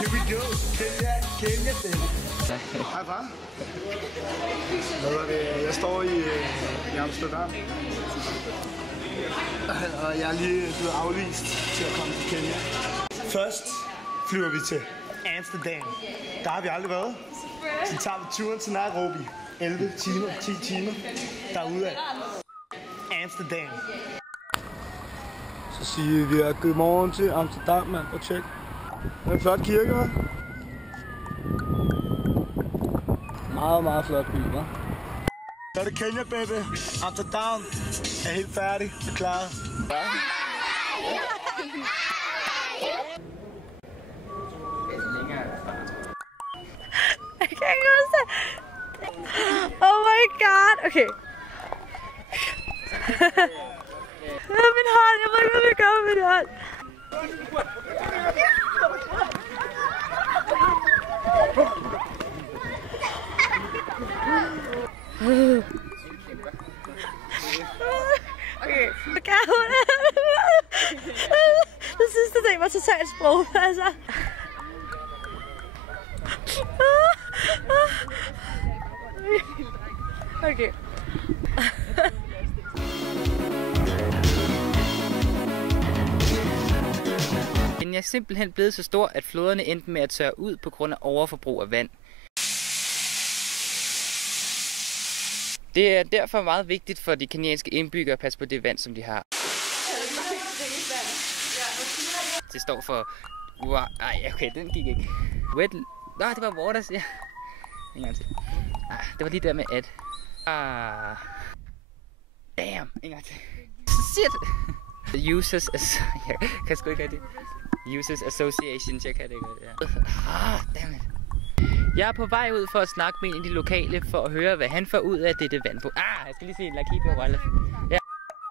Here we go. Kenya, baby. Hej far. Jeg står i Amsterdam. Og jeg er lige blevet afvist til at komme til Kenya. Først flyver vi til Amsterdam. Der har vi aldrig været. Så tager vi turen til Nairobi. 11 timer, 10 timer derudad. Amsterdam. Så siger vi godmorgen til Amsterdam, mand. Og tjek. Det er en flot kirke, hva'? Meget, meget flot by, hva'? Så er det Kenya, baby. Amsterdam er helt færdig og klar. I can't go say. Oh my god. Okay. Min hånd. Jeg ved ikke, hvad vi gør med min hånd. Okay. Det sidste ting var totalt sprog, altså. Okay. Den er simpelthen blevet så stor, at floderne endte med at tørre ud på grund af overforbrug af vand. Det er derfor meget vigtigt for de kenyanske indbyggere at passe på det vand, som de har. Det står for... Ej, okay, den gik ikke. Wet... Nå, det var waters, ja. En gang til. Det var lige der med at... Damn, en gang til. Shit! Users... Jeg kan sgu ikke rigtig... Users Association, jeg kan det ikke. Ja. Damn it. Jeg er på vej ud for at snakke med en af de lokale, for at høre, hvad han får ud af dette vandbo. Jeg skal lige se en Laikipia Wildlife. Ja,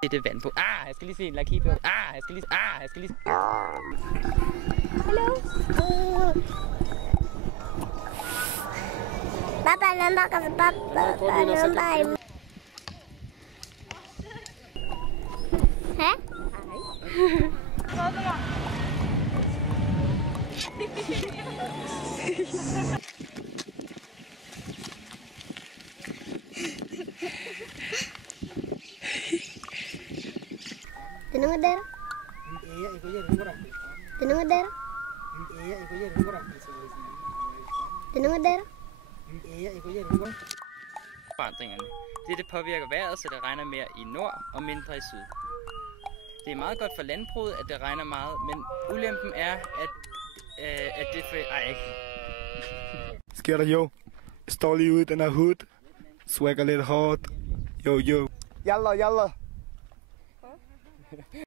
dette vandbo. Jeg skal lige se en Laikipia. Jeg skal lige... Hello. Papa nambah kasi papa nambah. Hah? Tenang ada? Tenang ada? Tenang ada? Forandringerne. Det påvirker vejret, så det regner mere i nord og mindre i syd. Det er meget godt for landbruget, at det regner meget, men ulempen er, at det for... Sker der, jo? Jeg står lige ude i den her hood. Swagger lidt hårdt. Jo. Yalla.